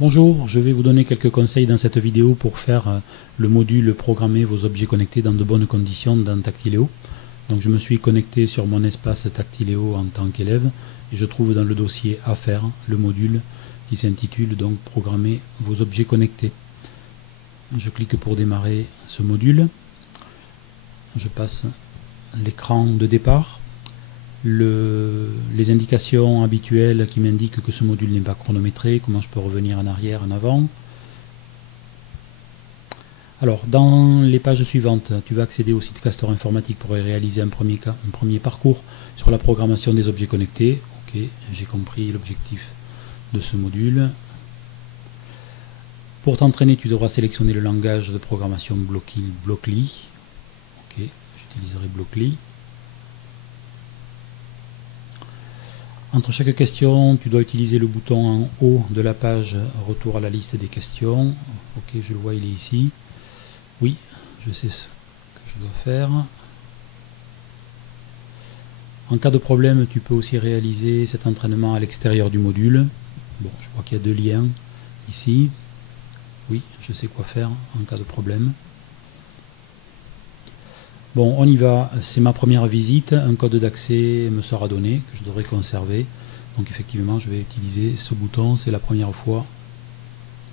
Bonjour, je vais vous donner quelques conseils dans cette vidéo pour faire le module programmer vos objets connectés dans de bonnes conditions dans Tactileo. Donc je me suis connecté sur mon espace Tactileo en tant qu'élève et je trouve dans le dossier à faire le module qui s'intitule donc programmer vos objets connectés. Je clique pour démarrer ce module. Je passe l'écran de départ. Les indications habituelles qui m'indiquent que ce module n'est pas chronométré, comment je peux revenir en arrière, en avant. Alors, dans les pages suivantes, tu vas accéder au site Castor Informatique pour réaliser un premier parcours sur la programmation des objets connectés. Ok, j'ai compris l'objectif de ce module. Pour t'entraîner, tu devras sélectionner le langage de programmation Blockly. Ok, j'utiliserai Blockly. Entre chaque question, tu dois utiliser le bouton en haut de la page retour à la liste des questions. Ok, je le vois, il est ici. Oui, je sais ce que je dois faire. En cas de problème, tu peux aussi réaliser cet entraînement à l'extérieur du module. Bon, je crois qu'il y a deux liens ici. Oui, je sais quoi faire en cas de problème. Bon, on y va, c'est ma première visite, un code d'accès me sera donné, que je devrais conserver. Donc effectivement, je vais utiliser ce bouton, c'est la première fois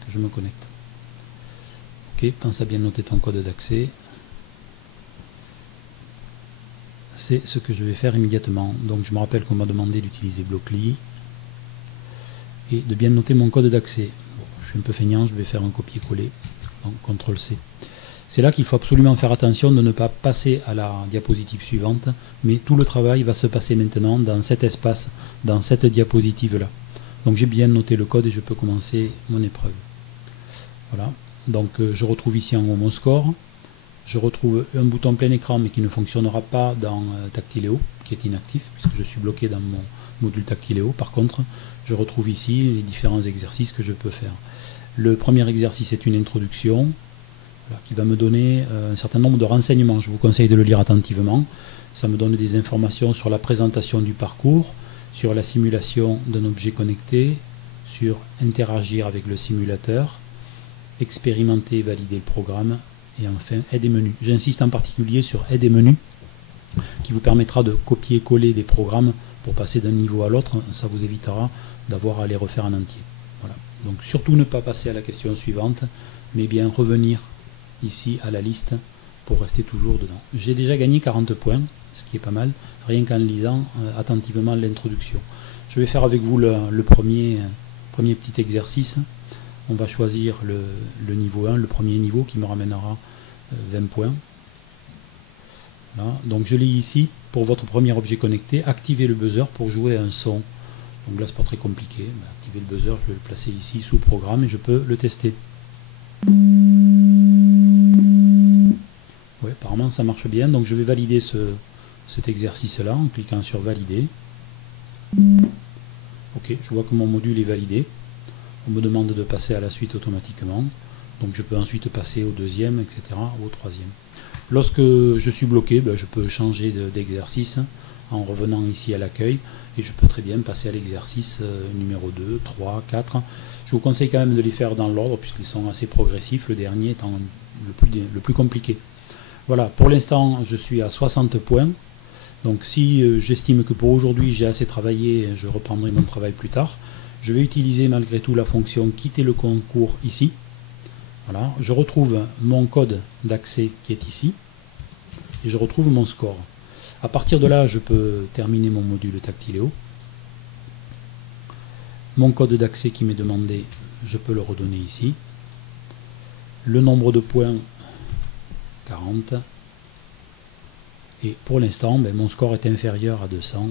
que je me connecte. Ok, pense à bien noter ton code d'accès. C'est ce que je vais faire immédiatement. Donc je me rappelle qu'on m'a demandé d'utiliser Blockly et de bien noter mon code d'accès. Bon, je suis un peu feignant, je vais faire un copier-coller, donc CTRL-C. C'est là qu'il faut absolument faire attention de ne pas passer à la diapositive suivante, mais tout le travail va se passer maintenant dans cet espace, dans cette diapositive-là. Donc j'ai bien noté le code et je peux commencer mon épreuve. Voilà, donc je retrouve ici en haut mon score. Je retrouve un bouton plein écran mais qui ne fonctionnera pas dans Tactileo, qui est inactif, puisque je suis bloqué dans mon module Tactileo. Par contre, je retrouve ici les différents exercices que je peux faire. Le premier exercice est une introduction, qui va me donner un certain nombre de renseignements. Je vous conseille de le lire attentivement. Ça me donne des informations sur la présentation du parcours, sur la simulation d'un objet connecté, sur interagir avec le simulateur, expérimenter et valider le programme, et enfin aide et menu. J'insiste en particulier sur aide et menu, qui vous permettra de copier-coller des programmes pour passer d'un niveau à l'autre. Ça vous évitera d'avoir à les refaire en entier. Voilà. Donc surtout ne pas passer à la question suivante, mais bien revenir ici à la liste pour rester toujours dedans. J'ai déjà gagné 40 points, ce qui est pas mal, rien qu'en lisant attentivement l'introduction. Je vais faire avec vous le premier petit exercice. On va choisir le niveau 1, le premier niveau qui me ramènera 20 points. Voilà. Donc je l'ai ici, pour votre premier objet connecté, activez le buzzer pour jouer à un son. Donc là c'est pas très compliqué, activer le buzzer, je vais le placer ici sous programme et je peux le tester. Oui, apparemment ça marche bien, donc je vais valider cet exercice-là en cliquant sur valider. Ok, je vois que mon module est validé. On me demande de passer à la suite automatiquement. Donc je peux ensuite passer au deuxième, etc., ou au troisième. Lorsque je suis bloqué, je peux changer d'exercice en revenant ici à l'accueil. Et je peux très bien passer à l'exercice numéro 2, 3, 4. Je vous conseille quand même de les faire dans l'ordre, puisqu'ils sont assez progressifs, le dernier étant le plus compliqué. Voilà, pour l'instant, je suis à 60 points. Donc si j'estime que pour aujourd'hui, j'ai assez travaillé, je reprendrai mon travail plus tard. Je vais utiliser malgré tout la fonction quitter le concours ici. Voilà, je retrouve mon code d'accès qui est ici. Et je retrouve mon score. À partir de là, je peux terminer mon module Tactileo. Mon code d'accès qui m'est demandé, je peux le redonner ici. Le nombre de points, 40. Et pour l'instant, mon score est inférieur à 200.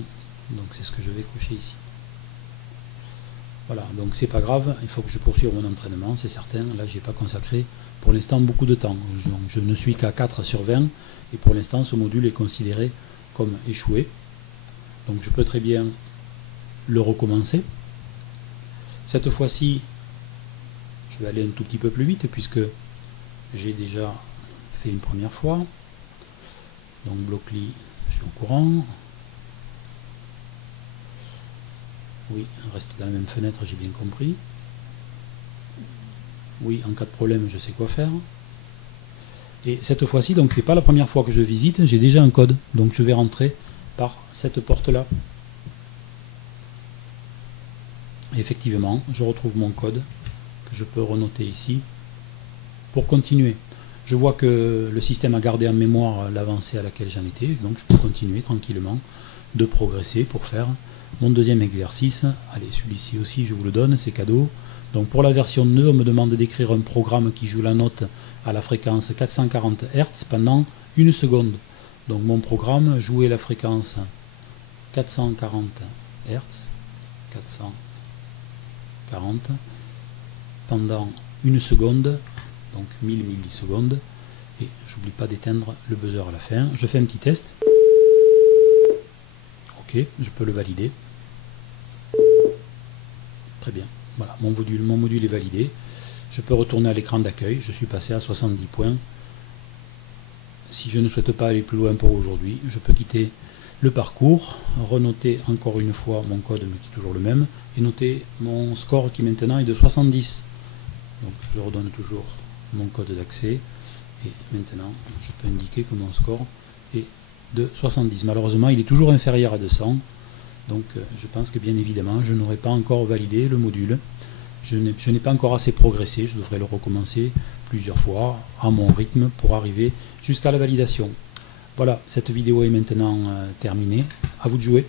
Donc c'est ce que je vais cocher ici. Voilà, donc c'est pas grave, il faut que je poursuive mon entraînement, c'est certain. Là, j'ai pas consacré pour l'instant beaucoup de temps. Je ne suis qu'à 4 sur 20 et pour l'instant, ce module est considéré comme échoué. Donc je peux très bien le recommencer. Cette fois-ci, je vais aller un tout petit peu plus vite puisque j'ai déjà fait une première fois. Donc Blockly, je suis au courant. Oui, rester dans la même fenêtre, j'ai bien compris. Oui, en cas de problème, je sais quoi faire. Et cette fois-ci, donc c'est pas la première fois que je visite, j'ai déjà un code. Donc je vais rentrer par cette porte-là. Et effectivement, je retrouve mon code que je peux renoter ici pour continuer. Je vois que le système a gardé en mémoire l'avancée à laquelle j'en étais, donc je peux continuer tranquillement de progresser pour faire mon deuxième exercice. Allez, celui-ci aussi, je vous le donne, c'est cadeau. Donc pour la version 2, on me demande d'écrire un programme qui joue la note à la fréquence 440 Hz pendant 1 seconde. Donc mon programme, jouer la fréquence 440 Hz, 440, pendant 1 seconde, donc 1000 millisecondes, et j'oublie pas d'éteindre le buzzer à la fin. Je fais un petit test. Ok, je peux le valider. Très bien. Voilà, mon module est validé. Je peux retourner à l'écran d'accueil. Je suis passé à 70 points. Si je ne souhaite pas aller plus loin pour aujourd'hui, je peux quitter le parcours, renoter encore une fois mon code, mais qui est toujours le même, et noter mon score qui maintenant est de 70. Donc je redonne toujours mon code d'accès, et maintenant je peux indiquer que mon score est de 70. Malheureusement, il est toujours inférieur à 200. Donc je pense que bien évidemment, je n'aurai pas encore validé le module. Je n'ai pas encore assez progressé, je devrais le recommencer plusieurs fois à mon rythme pour arriver jusqu'à la validation. Voilà, cette vidéo est maintenant terminée. À vous de jouer.